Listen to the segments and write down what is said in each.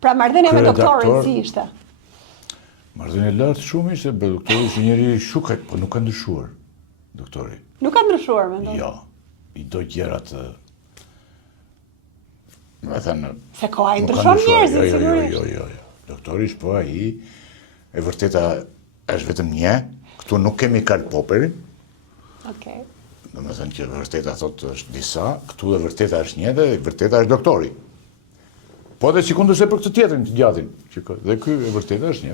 Pra marrëdhënia me doktorin si ishte? Marrëdhënia lartë shumë ishte, doktori ishte njëri shukaj, po nuk ka ndryshuar, doktori. Nuk ka ndryshuar, mendoj? Jo, i do gjërat me thënë... Se koha i ndryshon njerëzit, sigurisht. Jo. Doktori është po ai, e vërteta është vetëm një, këtu nuk kemi Karl Popperin. Okej. Do me thënë që vërteta thotë është disa, këtu dhe vërteta është një dhe vërteta është doktori. Po dhe sikundëse për këtë tjetrin të gjatin, dhe ky e vërteta është një.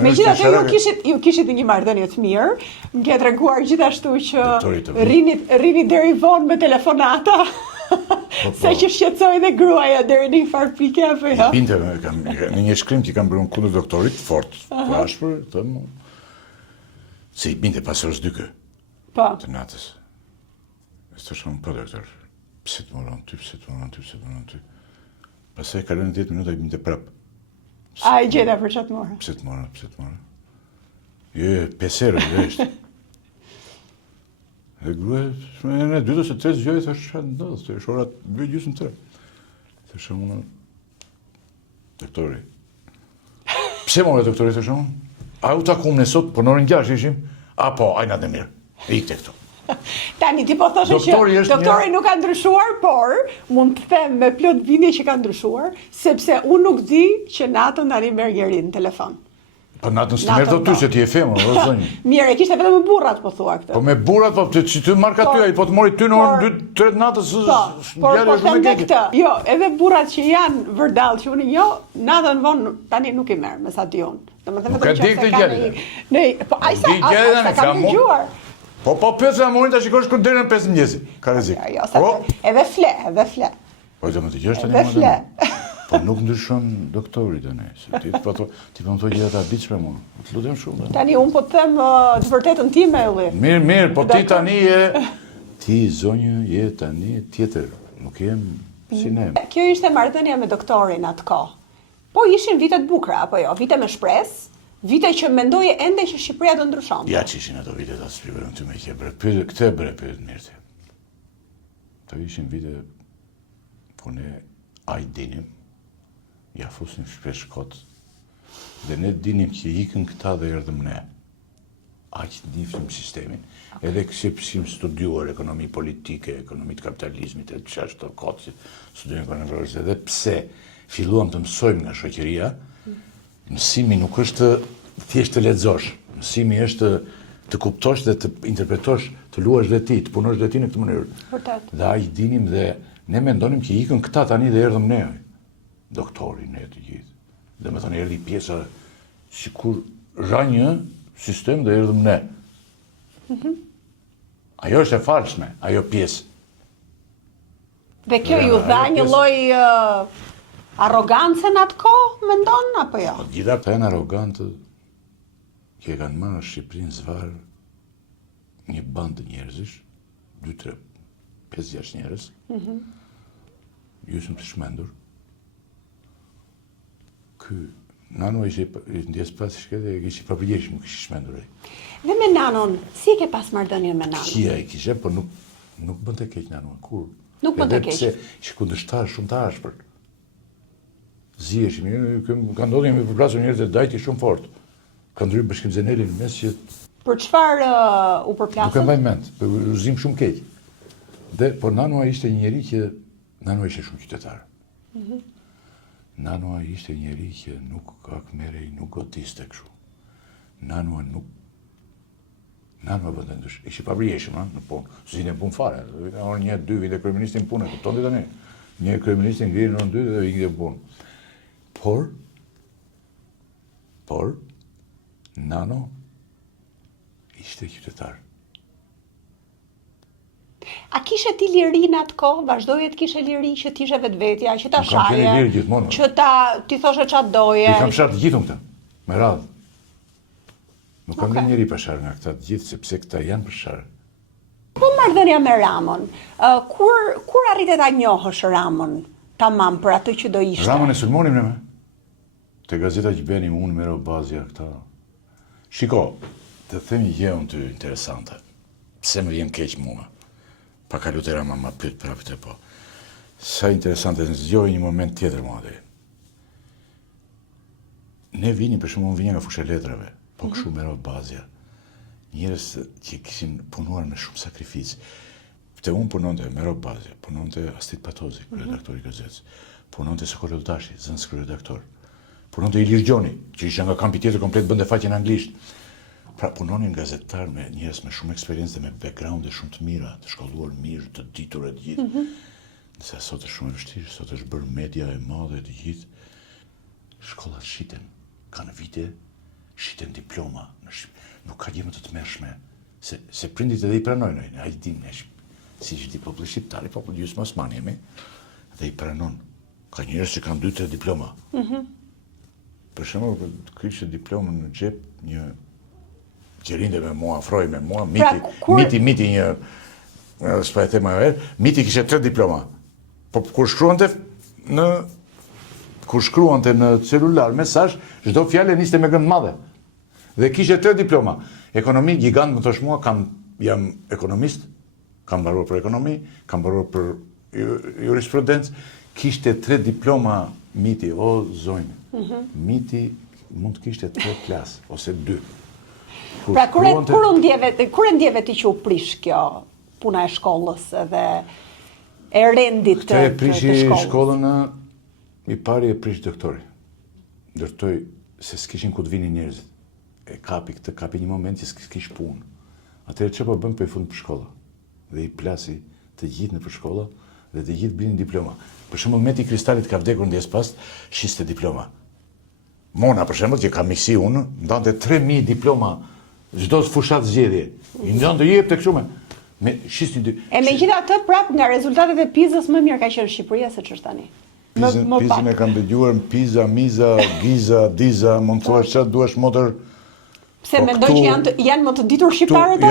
Megjithatë ju kishit një marrëdhënie të mirë, më ke treguar gjithashtu që rini deri vonë me telefonata. Se që shqetësoj dhe gruaja deri në një farë pike apo jo? Binte, në një shkrim që kam bërë kundër doktorit, fort, të ashpër, thëmë, se i binte pas orës 2 të natës. E të shumë, po doktor, pse të moron ty? Pastaj kalon 10 minuta i binte prapë. A i gjeta për çat morë? Pse të moron? Jo, 5 herë dhe ishte. E gruaja, në 2 ose 3 zgjoj, thash çfarë ndodh, të është ora 2:30. Thash unë, doktori. Pse more doktori, thash unë? A u takuam ne sot, po në orën 6 ishim? A po, ajna dhe mirë. Ikte këtu. Tani ti po thoshe që doktori nuk ka ndryshuar, por mund të them me plot bindje që ka ndryshuar, sepse unë nuk di që natën tani merr njëri në telefon. Po natën së të merë të ty, se ti e femër, o zonjë. Mirë, e kishte vetëm me burrat, po thua këtë. Po me burrat, po që ty marrë ka ty, po të mori ty në orën 2-3 natës, por po them dhe këtë. Jo, edhe burrat që janë vërdall që unë jo, natën vonë tani nuk i merr, me sa di unë. Nuk ka dik të gjallë. Po ai sa kam dëgjuar. Po pyetja morin ta shikosh kur deri në 5 mëngjesi. Ka rrezik. Jo, edhe fle. Po do më dëgjosh tani më tani. Po nuk ndryshon doktori tani. Ti po më thua gjëra të habitshme mua. Të lutem shumë. Tani un po të them të vërtetën time ulli. Mirë, po ti tani ti zonjë je tani tjetër. Nuk jem si ne. Kjo ishte marrëdhënia me doktorin atë kohë. Po ishin vite të bukura apo jo? Vite me shpresë. Vite që mendoje ende që Shqipëria do ndryshonte. Ja që ishin ato vite ta shpjegojmë ty me këtë bëre pyet mirë. Ato ishin vite ku ne ai dinim, ja fusim shpesh kot, dhe ne dinim që ikën këta dhe erdhëm ne. Aq ndifshim sistemin. Edhe kishim studiuar ekonomi politike, ekonomi të kapitalizmit, e çfarë të kotë, studiuar ekonomi, edhe pse filluam të mësojmë nga shoqëria, mësimi nuk është thjesht të lexosh, mësimi është të kuptosh dhe të interpretosh, të luash dhe ti, të punosh dhe ti në këtë mënyrë. Vërtet. Dhe aq dinim dhe ne mendonim që ikën këta tani dhe erdhëm ne. Doktori, ne të gjithë. Dhe me thënë erdhi pjesa sikur ra një sistem dhe erdhëm ne. Ajo është e falshme, ajo pjesë. Dhe kjo ju dha një lloj arrogancën atë kohë, mendon, apo jo? Gjitha të janë arrogantë që kanë marrë në Shqipërinë zvarë një bandë njerëzish, 2, 3, 5, 6 njerëz, jusëm të shmendur. Ky, nano ishte ndjes pas shkete, e kishte papërgjeshëm, nuk ishte shmendur. Dhe me nanon, si ke pas marrëdhënien me nanon? Kia i kishe, por nuk bën të keq nanon, kur? Nuk bën të keq. Edhe pse ishte kundërshtar shumë të ashpër. Ziheshim, ka ndodhur jemi përplasur njerëz të dajti shumë fort. Ka ndryrë Bashkim Zeneli në mes që... Për çfarë u përplasën? Nuk e mbaj mend, për udhëzim shumë keq. Por Nanoa ishte një njeri që... Nanoa ishte shumë qytetar. Nanoa ishte një njeri që nuk akmerej, nuk godiste kështu. Nanoa bënte ndryshim. Ishte paprieshëm, në punë. Zinë punë fare. Orë 1-2 vite kryeministin punë, kupton ti tani? Një kryeministin ngrihen në orën 2 dhe ikën punë. Por, Nano ishte qytetar. A kishe ti liri në atë kohë? Vazhdoje të kishe liri që t'ishe vetvetja, që ta shaje, që ti thoshe çfarë doje? I kam sharë të gjithë këta, me radhë. Nuk kam dhe njeri për sharë nga këta të gjithë, sepse këta janë për sharë. Po marrëdhënia me Ramon, kur arritet ta njohësh Ramon, tamam për atë që do ishte? Ramon e sulmonim në me. Te gazeta që benim unë me Robazia këta. Shiko, të themi gjë unë ty interesante. Pse më vjen keq mua? Pa ka lutera ma pyet prapë të po. Sa interesante, në zgjoj një moment tjetër mua dhe. ne vini, për shumë, unë vinja nga fushë e letrave, po këshu me rovë bazja. Njerës që kishin punuar me shumë sakrificë. Te unë punonte me rovë bazja, punonte Astrid Patozi, redaktori Gazetës, punonte Sokolov Dashi, zënës redaktor, punonte Ilir Gjoni, që isha nga kampi tjetër komplet bënde faqen anglisht. Pra punonin gazetar me njerëz me shumë eksperiencë dhe me background shumë të mira, të shkolluar mirë, të ditur e të gjithë. Nëse sot është shumë e vështirë, sot është bërë media e madhe e të gjithë. Shkollat shiten, kanë vite, shiten diploma. Nuk ka gjë më të tmerrshme. Se prindit edhe i pranojnë, a i dim ne, si që di populli shqiptari, populli gjysmë osman jemi, dhe i pranon. Ka njerëz që kanë 2-3 diploma. Për shembull, kishte diplomën në xhep një që rinde me mua, afroj me mua, miti një, s'pa e them ajo herë, miti kishte 3 diploma. Po kur shkruante në celular mesazh, çdo fjalë niste me gënd madhe. Dhe kishte 3 diploma. Ekonomi gigant, më thosh mua, jam ekonomist, kam mbaruar për ekonomi, kam mbaruar për jurisprudencë, kishte 3 diploma miti, o zonjë. Miti mund të kishte 3 klasë, ose 2. Pra, kur e ndjeve ti që u prish kjo puna e shkollës dhe e rendit të shkollës? Këtë e prishi shkollën i pari e prish doktori. Ndërtoj se s'kishin ku të vini njerëzit. E kapi një moment që s'kish punë. Atëherë që po bëm për i fund për shkolla. Dhe i plasi të gjithë në për shkolla dhe të gjithë blinin diploma. Për shembull, Meti Kristalit ka vdekur ndjes pas, shiste diploma. Mona, për shembull, që ka miksi unë, ndante 3000 diploma çdo fushat zgjedhje. I ndonte jep tek shumë. Me shisti dy. E megjithatë, prap nga rezultatet e PISA-s më mirë ka qenë Shqipëria se ç'është tani. PISA-n e kam dëgjuar, Pisa, Miza, Giza, Diza, mund të thuash çfarë duash motor. Pse mendoj që janë më të ditur shqiptarët tani?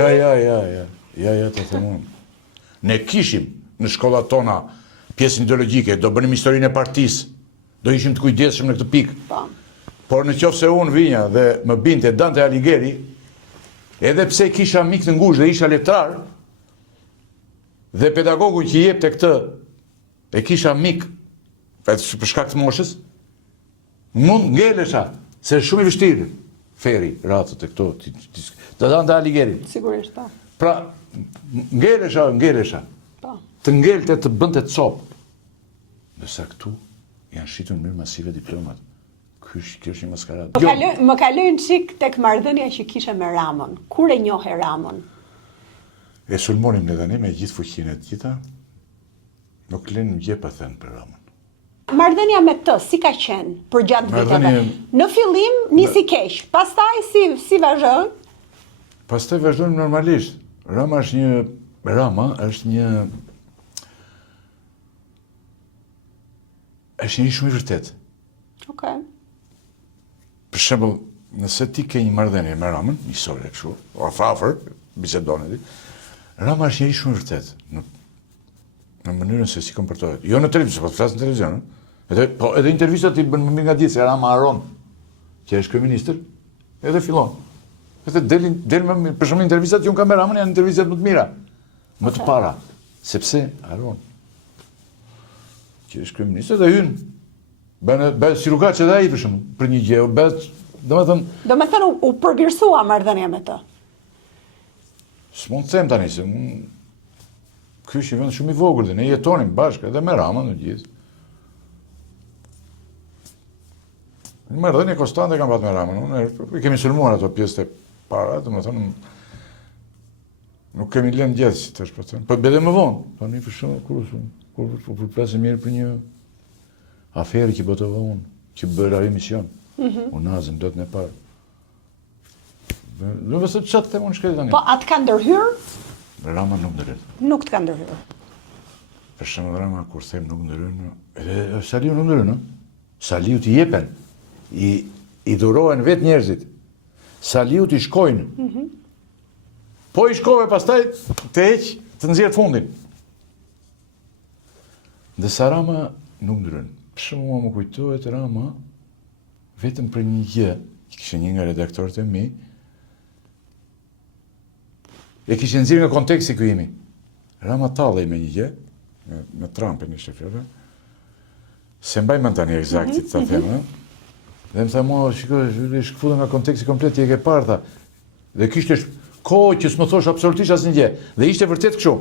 Ja, të them unë. Ne kishim në shkollat tona pjesën ideologjike, do bënim historinë e partisë, do ishim të kujdesshëm në këtë pikë. Por në qoftë se unë vinja dhe më binte Dante Alighieri, edhe pse kisha mik të ngushtë dhe isha letrar, dhe pedagogu që jepte këtë, e kisha mik për shkak të moshës, mund ngelesha, se shumë i vështirë. Feri, ratët e këto, të Dante Alighieri. Sigurisht, ta. Pra, ngelesha. Të ngelte të bënte të copë. Dësa këtu janë shitur në mirë masive diplomat. Kjo është një maskarat. Më kalojnë qik tek marrëdhënia që kishe me Ramën. Kur e njohe Ramën? E sulmonim në dhëni me gjithë fuqinë e të gjitha, nuk lenë më gjepa thënë për Ramën. Marrëdhënia me të, si ka qenë për gjatë viteve? Në fillim, nisi keq, pastaj si vazhdoi? Pastaj vazhdojmë normalisht. Rama është një shumë i vërtet. Okej. Për shembull, nëse ti ke një marrëdhënie me Ramën, njësore kështu, afër, bisedoni ti, Rama është njëri shumë i vërtet në mënyrën se si komportohet. Jo në televizion, po të flas në televizion, edhe intervistat i bën më mirë nga gjithë, se Rama haron, që është kryeministër, edhe fillon. Edhe del më mirë, për shembull intervistat që unë kam me Ramën janë intervistat më të mira, më të para, sepse haron. Që është kryeministër dhe hyn. Bën si rrugaç edhe ai për shembull, për një gjë, domethënë u përgjirsua marrëdhënia me të. S'mund të them tani se ky është një vend shumë i vogël dhe ne jetonim bashkë edhe me Ramën në gjithë. Në marrëdhënie konstante kam pasur me Ramën. Unë kemi sulmuar ato pjesë të para, domethënë nuk kemi lënë gjë si tash po them. Po edhe më vonë, tani për shembull kur flasim mirë për një aferë që botova unë, që bëra emision. Unë nazëm do të ne parë. Nuk vësë që të themë unë shkretë tani. Po, atë ka ndërhyrë? Rama nuk ndërhyrë. Nuk të ka ndërhyrë. Për shembull Rama, kur them nuk ndërhyrë, edhe Saliu nuk ndërhyrë, Saliu t'i jepen, i dhurohen vetë njerëzit. Saliu t'i shkojnë. Po i shkove pastaj të heq, të nxjerr fundin. Ndërsa Rama nuk ndërhyrë. Për shembull më kujtohet Rama, vetëm për një gjë, që kishte një nga redaktorët e mi, e kishte nxjerrë nga konteksti ky imi. Rama tallej me një gjë, me Trumpin ishte fjala. Se mbaj mend tani eksakti ta them, Dhe më tha, shikoj, shkëfutë nga konteksti komplet, ti e ke parë, tha. Dhe kishte kohë që s'më thosh absolutisht asnjë gjë. Dhe ishte vërtet kështu.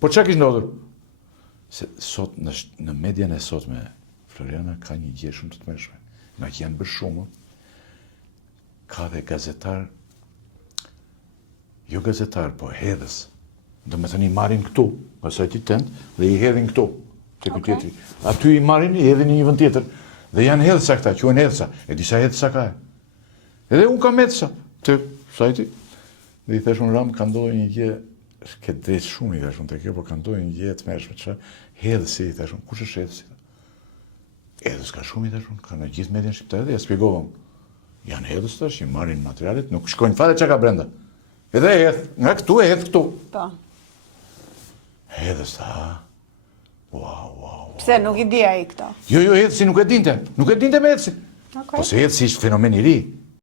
Po çka kishte ndodhur? Se sot në median e sotme, Floriana ka një gjë shumë të tmerrshme. Nga që janë bërë shumë, ka dhe gazetar, jo gazetar, po hedhës. Do me thënë i marrin këtu, nga sajti tent, dhe i hedhin këtu, të këtë tjetëri. Aty i marrin, i hedhin një vend tjetër. Dhe janë hedhësa këta, quhen hedhësa. E disa hedhësa ka e. Edhe unë kam hedhësa, të sajti. Dhe i theshun Ram, ka ndodhur një gjë, ke drejt shumë i theshun të kjo, por ka ndodhur një gjë të mërshme, që hedhësi, i theshun, kush është hedhësi? Hedhës ka shumë i theshun, ka në gjithë median shqiptare dhe ja spjegovëm. Janë hedhës tash, i marrin materialet, nuk shkojnë fare çka ka brenda. Edhe e hedh, nga këtu e hedh këtu. Po. Hedhës ta. Wow. Pse nuk i di ai këto? Jo, hedhësi nuk e dinte. Nuk e dinte me hedhësi. Okay. Po se hedhësi ishte fenomen i ri.